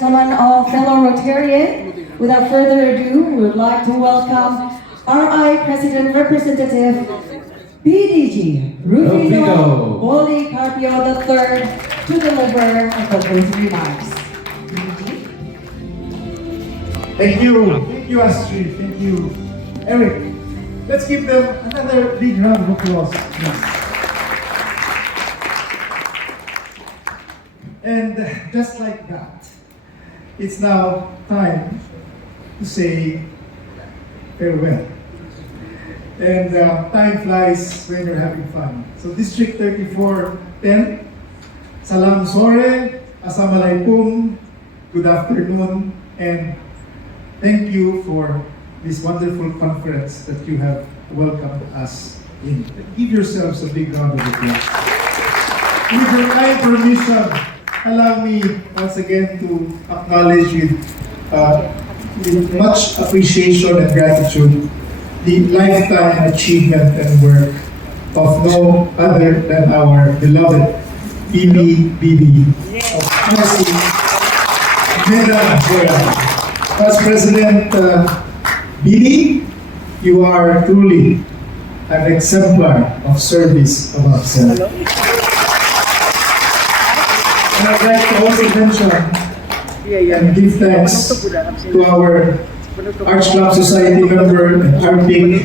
Gentlemen of fellow Rotarian, without further ado, we would like to welcome RI President Representative PDG Rufino Policarpio III to deliver the closing remarks. PDG. Thank you Astrid, thank you Eric. Let's give them another big round of applause, please. And just like that, it's now time to say farewell. And time flies when you're having fun. So District 3410, salam sore, assalamualaikum, good afternoon, and thank you for this wonderful conference that you have welcomed us in. Give yourselves a big round of applause. With your kind permission, allow me once again to acknowledge with much appreciation and gratitude the lifetime achievement and work of no other than our beloved BB of Mercy, Meda Joya. Past President BB, you are truly an exemplar of service of ourselves. And I'd like to also mention and give thanks to our Arts Club Society member and RP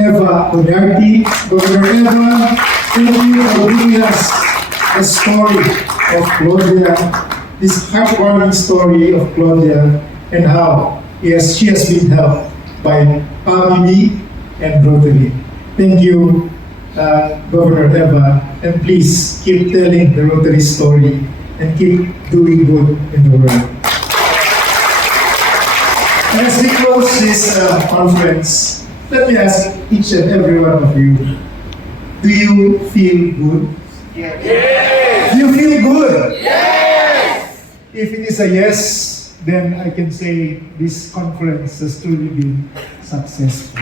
Eva Onyarti. Governor Eva, thank you for bringing us a story of Claudia, this heartwarming story of Claudia and how she has been helped by PABB and Rotary. Thank you, Governor Eva, and please keep telling the Rotary story and keep doing good in the world. As we close this conference, let me ask each and every one of you, do you feel good? Yes. Do you feel good? Yes. If it is a yes, then I can say this conference has truly been successful.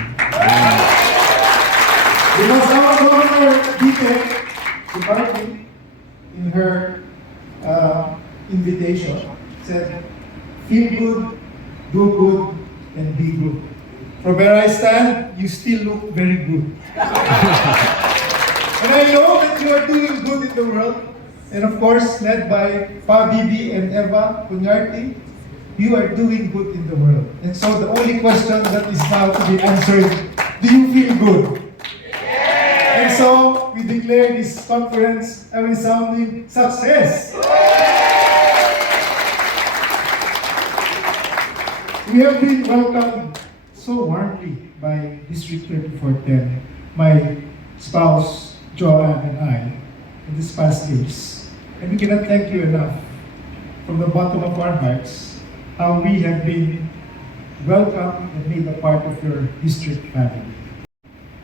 Because our Governor Dito in her invitation said, feel good, do good, and be good. From where I stand, you still look very good. And I know that you are doing good in the world. And of course, led by PABB and Eva Onyarti, you are doing good in the world. And so the only question that is now to be answered, do you feel good? Yes. And so we declare this conference a resounding success. We have been welcomed so warmly by District 3410, my spouse, Joanne, and I, in these past years. And we cannot thank you enough from the bottom of our hearts how we have been welcomed and made a part of your district family.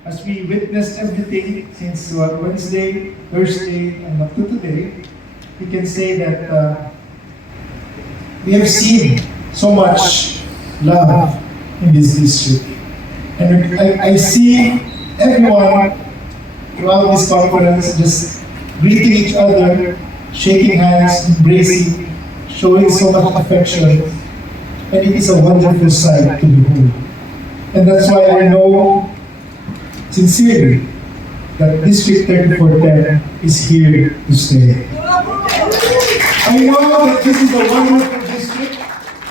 As we witnessed everything since Wednesday, Thursday, and up to today, we can say that we have seen so much love in this district. And I see everyone throughout this conference just greeting each other, shaking hands, embracing, showing so much affection. And it is a wonderful sight to behold. And that's why I know sincerely that District 3410 is here to stay. I know that this is a wonderful district.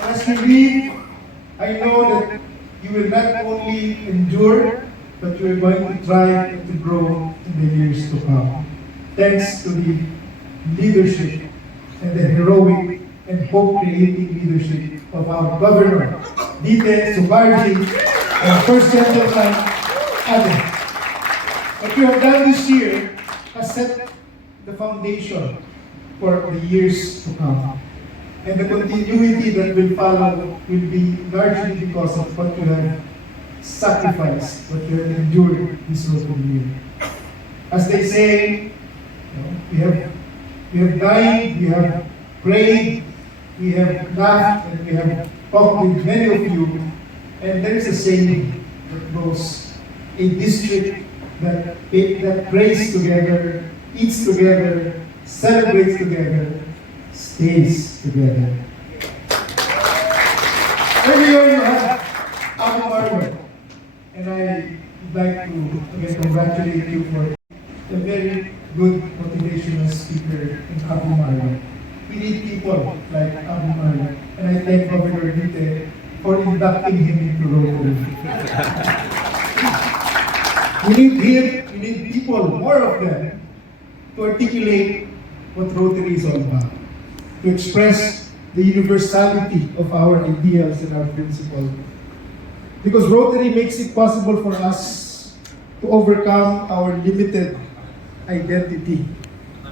As we leave, I know that you will not only endure, but you are going to try to grow in the years to come. Thanks to the leadership and the heroic and hope-creating leadership of our Governor, Dite Subarji, and First Gentleman, Ade. What you have done this year has set the foundation for the years to come. And the continuity that will follow will be largely because of what you have sacrificed, what you have endured this whole year. As they say, we have died, we have prayed, we have laughed, and we have talked with many of you. And there is a saying that goes, a district that prays together, eats together, celebrates together, stays together. Earlier you had Abu Mario, and I would like to again congratulate you for a very good motivational speaker in Abu Mario. We need people like Abu Mario, and I thank Governor Dite for inducting him into Rotary. We need people, more of them, to articulate what Rotary is all about, to express the universality of our ideals and our principles. Because Rotary makes it possible for us to overcome our limited identity,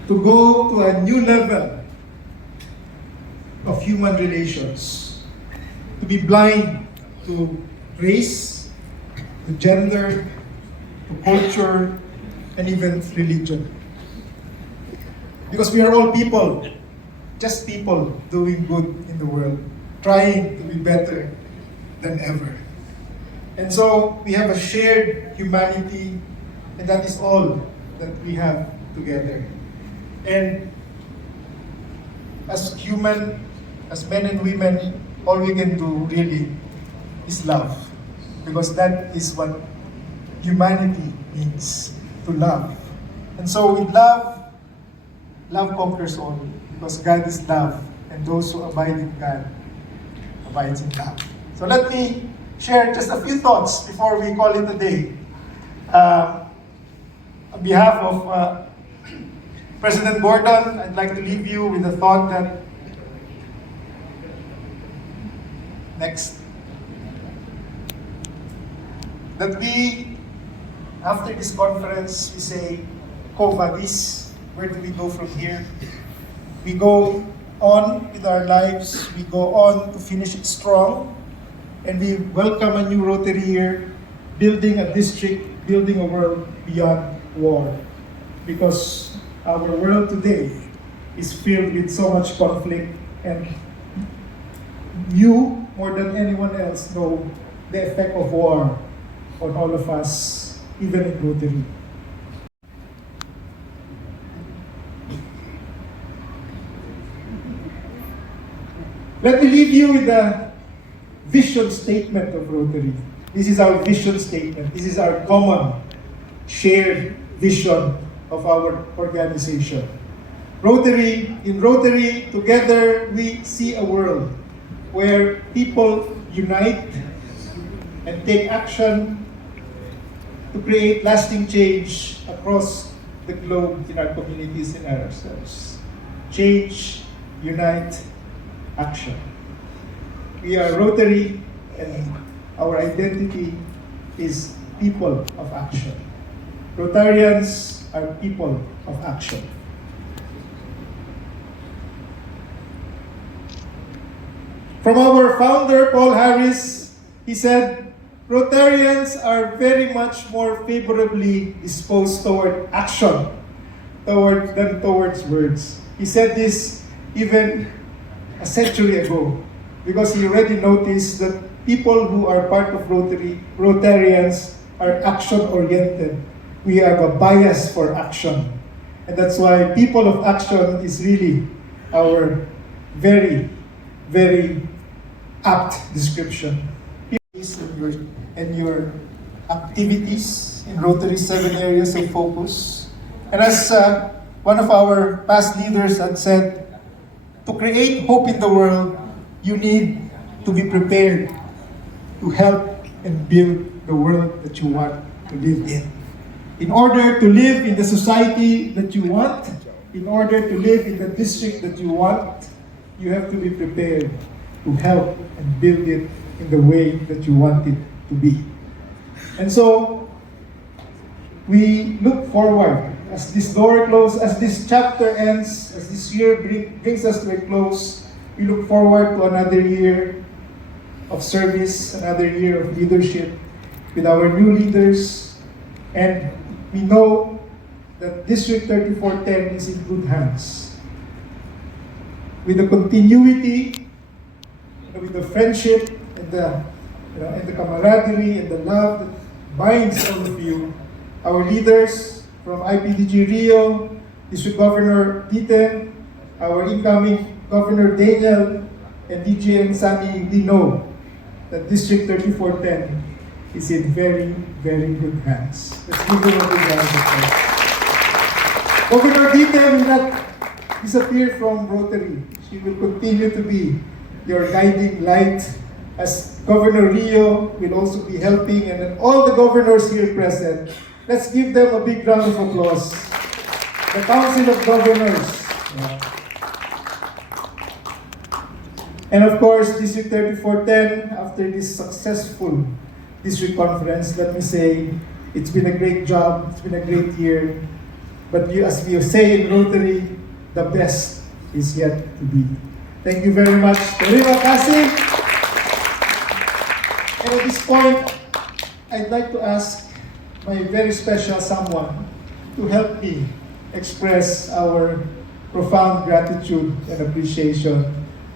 to go to a new level of human relations, to be blind to race, to gender, to culture, and even religion. Because we are all people, just people doing good in the world, trying to be better than ever. And so we have a shared humanity, and that is all that we have together. And as human, as men and women, all we can do really is love. Because that is what humanity means, to love. And so with love, love conquers all. Because God is love, and those who abide in God abides in love. So let me share just a few thoughts before we call it a day. On behalf of President Gordon, I'd like to leave you with the thought that that we, after this conference, we say, Kovadis, where do we go from here? We go on with our lives, we go on to finish it strong, and we welcome a new Rotary year, building a district, building a world beyond war. Because our world today is filled with so much conflict, and you, more than anyone else, know the effect of war on all of us, even in Rotary. Let me leave you with a vision statement of Rotary. This is our vision statement. This is our common, shared vision of our organization. In Rotary, together we see a world where people unite and take action to create lasting change across the globe in our communities and ourselves. Change, unite, action. We are Rotary, and our identity is people of action. Rotarians are people of action. From our founder, Paul Harris, he said, Rotarians are very much more favorably disposed toward action than towards words. He said this even a century ago, because he already noticed that people who are part of Rotarians are action-oriented. We have a bias for action. And that's why people of action is really our very, very apt description. And your activities in Rotary's 7 areas of focus. And as one of our past leaders had said, to create hope in the world, you need to be prepared to help and build the world that you want to live in. In order to live in the society that you want, in order to live in the district that you want, you have to be prepared to help and build it in the way that you want it to be. And so, we look forward as this door closes, as this chapter ends, as this year brings us to a close. We look forward to another year of service, another year of leadership with our new leaders, and we know that District 3410 is in good hands. With the continuity, with the friendship, and the camaraderie and the love that binds all of you, our leaders from IPDG Rio, District Governor Dite, our incoming Governor Daniel, and DGN Sunny, we know that District 3410 is in very, very good hands. Let's give them a big round of applause. Governor Dite will not disappear from Rotary. She will continue to be your guiding light, as Governor Rio will also be helping, and then all the governors here present. Let's give them a big round of applause. The Council of Governors. Yeah. And of course, District 3410, after this successful district conference, let me say, it's been a great job, it's been a great year. But as we say in Rotary, the best is yet to be. Thank you very much. Terima kasih. And at this point, I'd like to ask my very special someone to help me express our profound gratitude and appreciation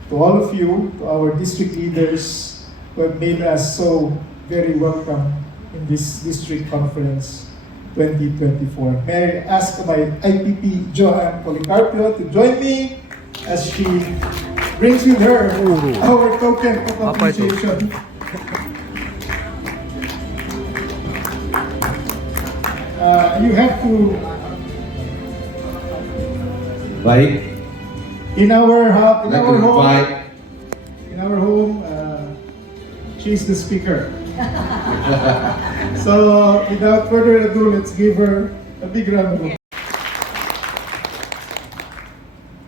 to all of you, to our district leaders who have made us so very welcome in this district conference 2024. May I ask my IPP Joanne Policarpio to join me as she brings with her our token of appreciation. You have to, Baik, in our home, invite she's the speaker. So, without further ado, let's give her a big round of applause.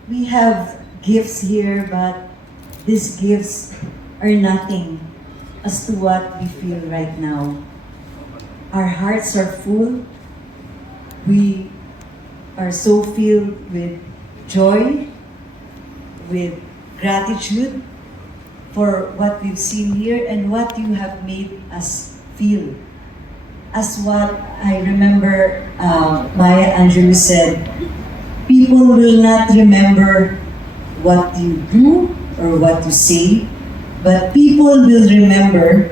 We have gifts here, but these gifts are nothing as to what we feel right now. Our hearts are full. We are so filled with joy, with gratitude for what we've seen here and what you have made us feel. As what I remember Maya Angelou said, people will not remember what you do or what you say, but people will remember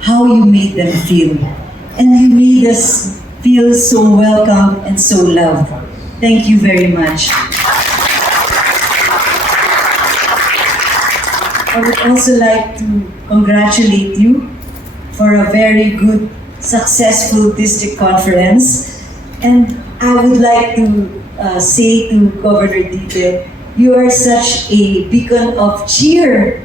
how you made them feel. And you made us feel so welcome and so loved. Thank you very much. I would also like to congratulate you for a very good, successful district conference. And I would like to say to Governor Dite, you are such a beacon of cheer,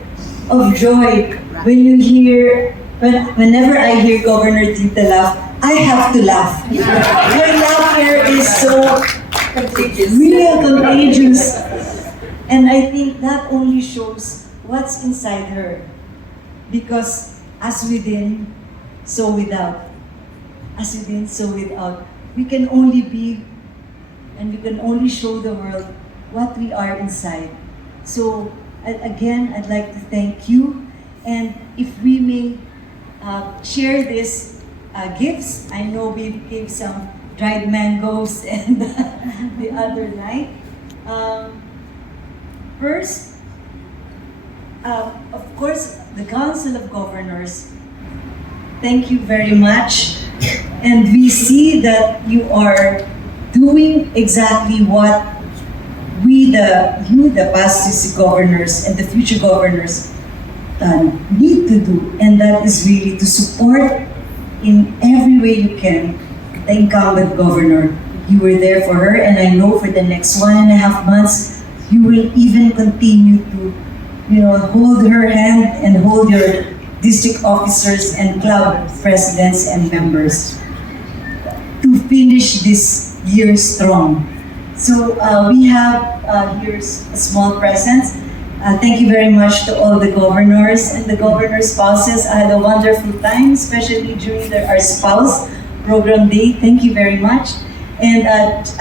of joy. Whenever I hear Governor Dite laugh, I have to laugh. Your laughter is so real, contagious. And I think that only shows what's inside her. Because as within, so without. As within, so without. We can only be, and we can only show the world what we are inside. So, again, I'd like to thank you. And if we may share these gifts, I know we gave some dried mangoes and the other night. First, of course, the Council of Governors, thank you very much. And we see that you are doing exactly what the past district governors and the future governors need to do. And that is really to support in every way you can the incumbent governor. You were there for her, and I know for the next 1.5 months, you will even continue to hold her hand and hold your district officers and club presidents and members to finish this year strong. So we have here a small presents. Thank you very much to all the governors and the governor's spouses. I had a wonderful time, especially during our spouse program day. Thank you very much. And to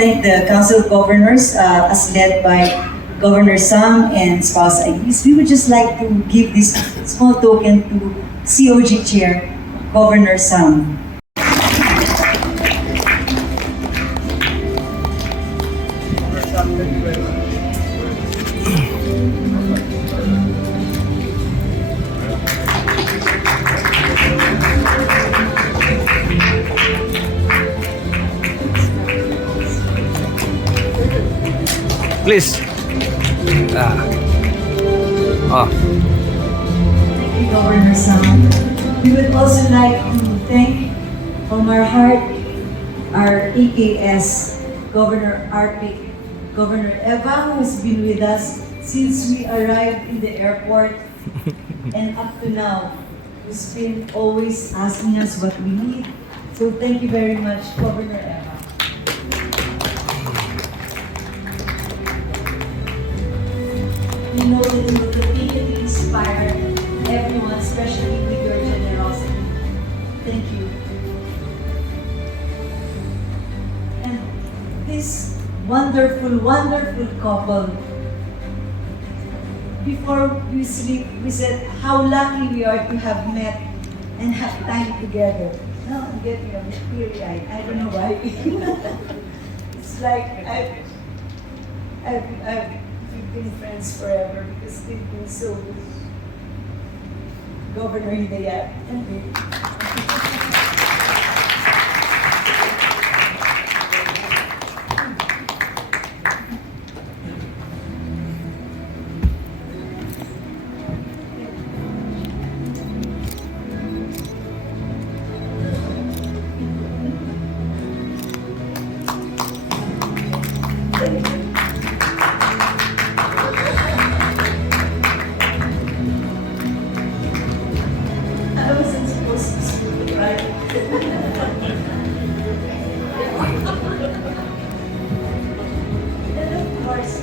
thank the Council of Governors as led by Governor Sam and Spouse Aguis, we would just like to give this small token to COG Chair, Governor Sam. Please. Oh. Thank you, Governor Sam. We would also like to thank from our heart our AKS, Governor RP, Governor Eva, who has been with us since we arrived in the airport and up to now, who's been always asking us what we need. So thank you very much, Governor Eva. We know that you will continue to inspire everyone, especially with your generosity. Thank you. And this wonderful, wonderful couple, before we sleep, we said how lucky we are to have met and have time together. Now I'm getting a bit teary-eyed. I don't know why. It's like we've been friends forever because they've been so good. Governor Hidayat and me. I wasn't supposed to speak, right? And of course,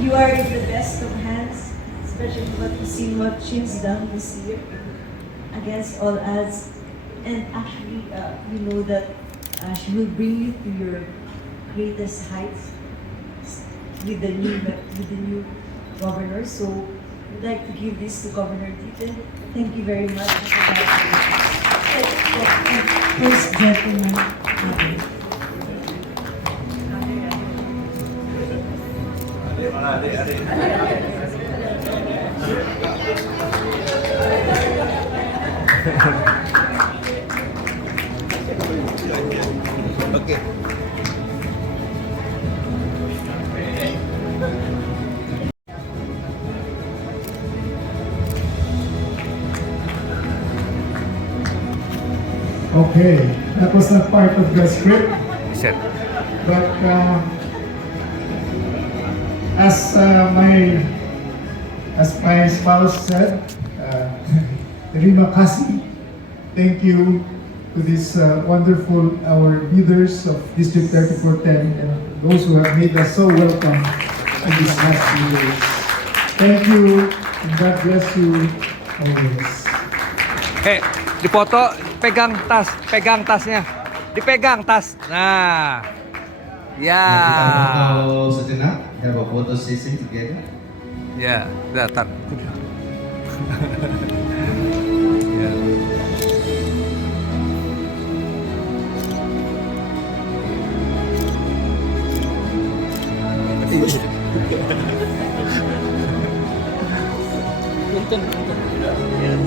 you are in the best of hands, especially what you see what she's done this year against all odds. And actually, we know that she will bring you to your greatest heights with the new governor. So we'd like to give this to Governor Tito. Thank you very much. First gentleman. Okay. Okay, that was not part of the script, Sir. but as my spouse said, Rima Kasi, thank you to this wonderful, our leaders of District 3410 and those who have made us so welcome in these last few days. Thank you, and God bless you always. Eh, di foto, pegang tasnya. Dipegang tas. Nah. Ya. Kita foto sejenak, have a photo session together. Ya, datang. Ya.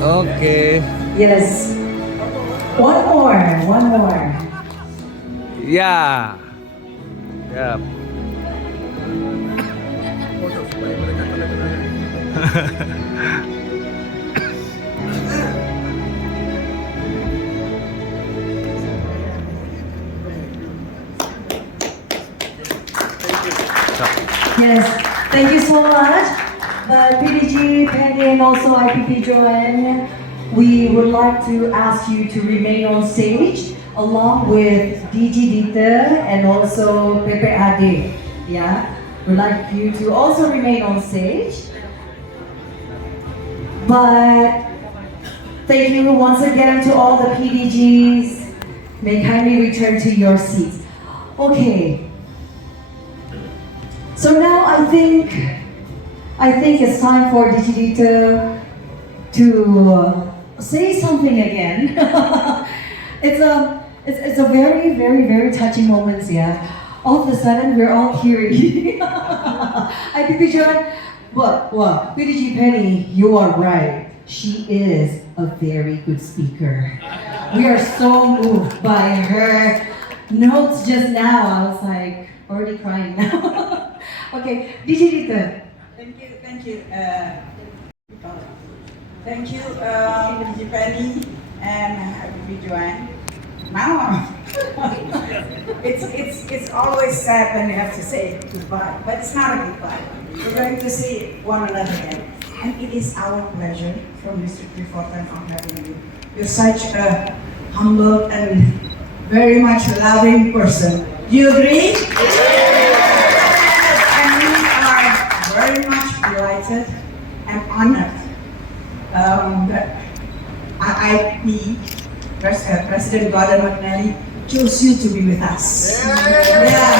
Oke. Yes. One more. Ya. Ya. Yes, thank you so much. But PDG, Penny, and also IPP Joanne, we would like to ask you to remain on stage along with DG Dita and also Pepe Ade. Yeah, we'd like you to also remain on stage. But thank you once again to all the PDGs. May kindly return to your seats. Okay. So now I think it's time for Digidita to say something again. It's a very, very, very touching moment, yeah. All of a sudden we're all teary. IPP John, what? PDG Penny, you are right. She is a very good speaker. We are so moved by her notes just now. I was like already crying now. Okay, Digidita, Thank you, thank you. Thank you, Penny and Happy Joanne. Now, it's always sad when you have to say goodbye, but it's not a goodbye. We're going to see one another again. And it is our pleasure from Mr. Trifortan on having you. You're such a humble and very much loving person. Do you agree? And we are very much delighted and honored that IIP President Gordon McNally chose you to be with us. Yeah.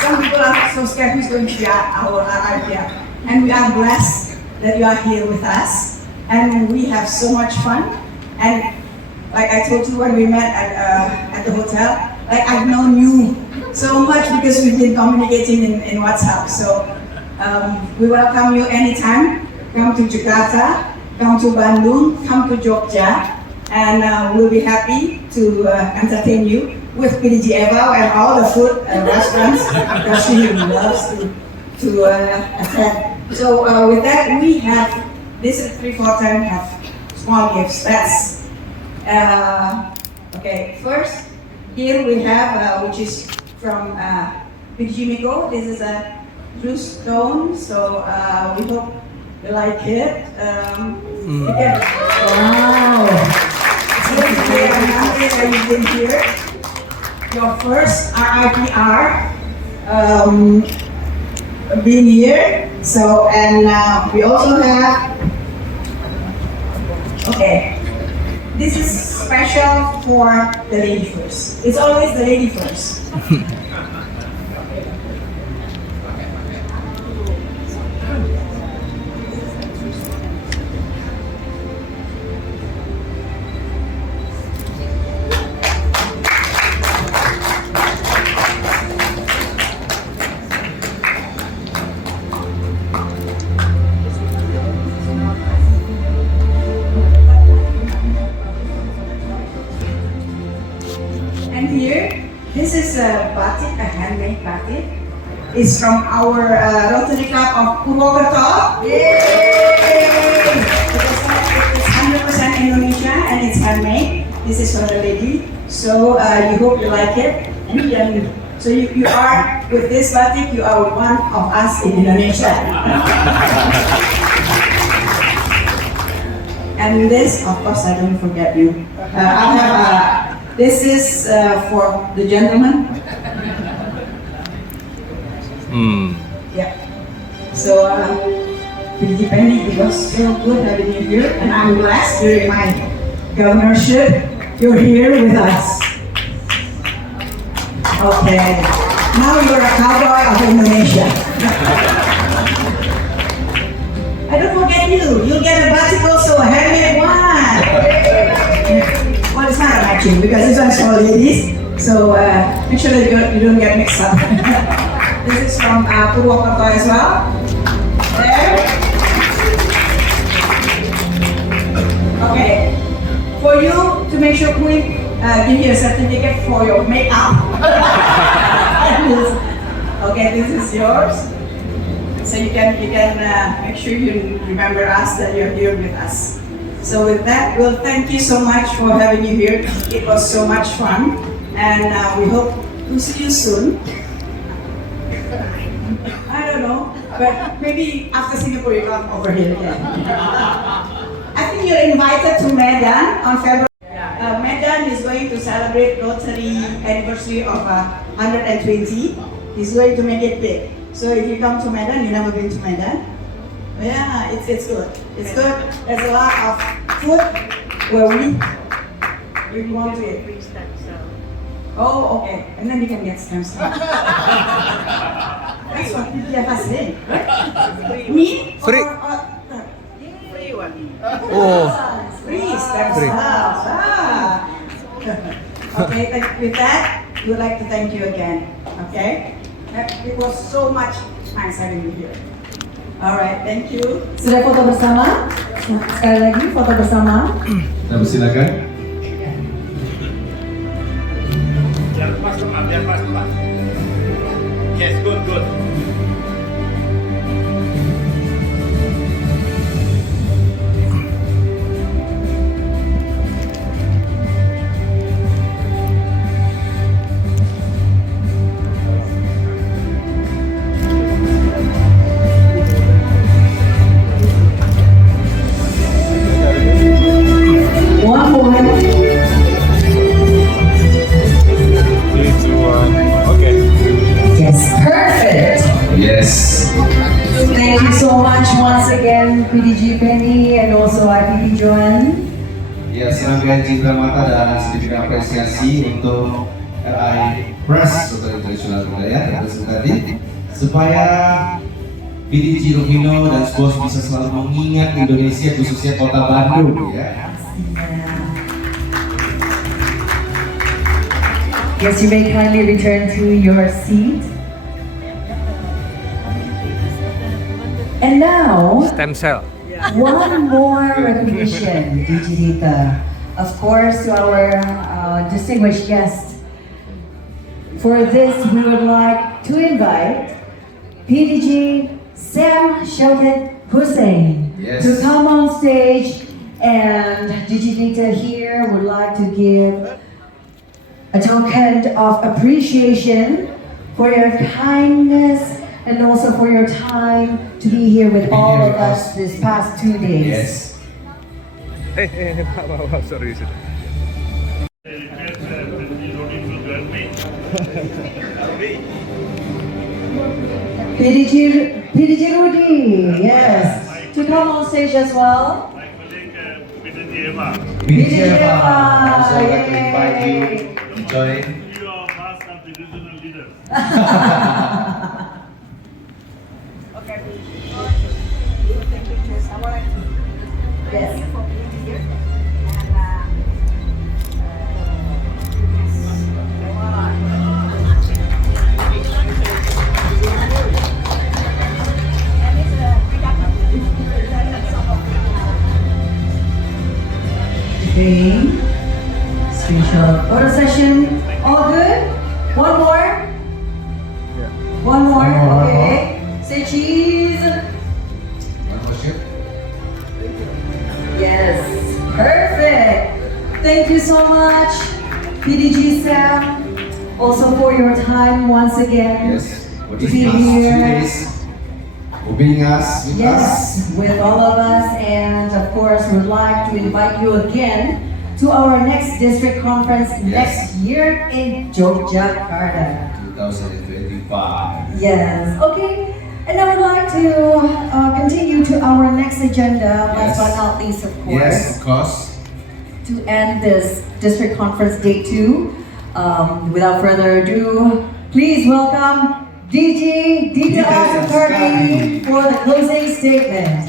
Some people are so scared who's going to be our RIP. And we are blessed that you are here with us. And we have so much fun. And like I told you when we met at the hotel, like I've known you so much because we've been communicating in WhatsApp. So we welcome you anytime. Come to Jakarta, come to Bandung, come to Jogja, and we'll be happy to entertain you with PDG Eva and all the food restaurants because she loves to attend. So with that, we have, this is 3/4 have small gifts. That's, okay, first, here we have, which is from PDG Miko. This is a blue stone, so we hope you like it. You can, wow! It's going to be a memory that you've been here. Your first RIPR being here. So, and we also have, okay, this is special for the lady first. It's always the lady first. And here, this is a batik, a handmade batik. It's from our Rotary Club of Purwokerto. Yay! It's 100% Indonesia and it's handmade. This is for the lady. So you hope you like it. And so you are, with this batik, you are one of us in Indonesia. And this, of course, I don't forget you. I'll have this is for the gentleman. Yeah. So, PDG Penny, it was so good having you here, and I'm blessed during my governorship. You're here with us. Okay. Now you're a cowboy of Indonesia. I don't forget you. You'll get a batik also, a handmade one. Well, it's not a matching because this one's for ladies. So make sure that you don't get mixed up. This is from Purwokerto as well. There. Okay. For you to make sure we give you a certificate for your makeup. Okay, this is yours. So you can make sure you remember us, that you're here with us. So with that, well, thank you so much for having you here. It was so much fun, and we hope to see you soon. I don't know, but maybe after Singapore you come over here again. I think you're invited to Medan on February. Medan is going to celebrate Rotary anniversary of 120. He's going to make it big. So if you come to Medan, you've never been to Medan? Yeah, it's good. It's good. There's a lot of food where we want to eat. Oh, okay. And then you can get stem cells. That's what PPF is saying, right? Me? Free. Free one. Oh. Free stem Free. cells. Okay, with that, we would like to thank you again. Okay? It was so much nice having you here. Alright, thank you. Sudah foto bersama? Sekali lagi foto bersama. Kita persilakan. Biar pas teman. Yes, good. Yes. Thank you so much once again, PDG Penny and also IPP Joanne. Ya, serangkaian cindera mata dan sedikit apresiasi untuk RI Press Hotel Internasional Budaya terus tadi supaya PDG Rufino dan Bos bisa selalu mengingat Indonesia khususnya kota Bandung ya. Yes, you may kindly return to your seat. And now, Stem cell. one more recognition, Digidita. Of course, to our distinguished guest. For this, we would like to invite PDG Sam Shaukat Hussein Yes. to come on stage, and Digidita here would like to give a token of appreciation for your kindness and also for your time to be here with all of us this past 2 days. Yes. Sorry. PDG Rudy, yes, to come on stage as well. My colleague, PDG Eva. PDG Eva also like to invite you to join. You are mass of the regional leaders. Yes. Okay. Screenshot. Photo session. All good? One more? One more? One more. Okay. Say cheese. Yes. Perfect. Thank you so much, PDG Sam. Also for your time once again. Yes. For To these be past 2 here. days, for being us with us. Yes, with all of us, and of course, would like to invite you again to our next district conference next year in Yogyakarta. 2025. Yes, okay. And I would like to continue to our next agenda, last Yes. but not least, of course, Yes, of course. to end this district conference day 2. Without further ado, please welcome DG Dita Dita Azukardi Azukardi. for the closing statement.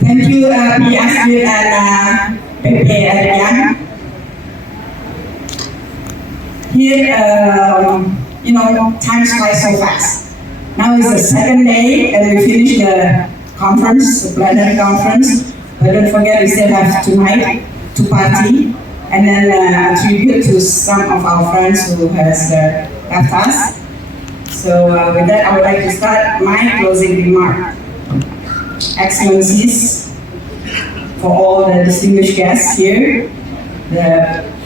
Thank you, P.S. and Pepe Adrian. Here, time flies so fast. Now is the second day and we finished the conference, the plenary conference. But don't forget, we still have tonight to party. And then a tribute to some of our friends who has left us. So with that, I would like to start my closing remark. Excellencies, for all the distinguished guests here,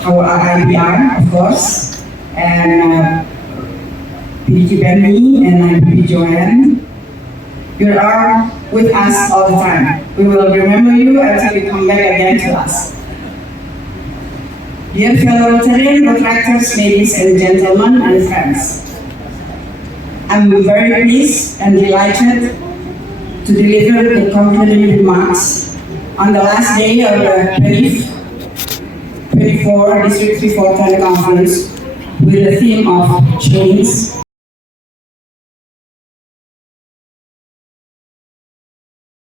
our IPR, of course, and PDG Benny and IPP Joanne, you are with us all the time. We will remember you until you come back again to us. Dear fellow Rotarian, Protractors, ladies and gentlemen, and friends, I'm very pleased and delighted to deliver the concluding remarks on the last day of the 24 District 34 Conference with the theme of change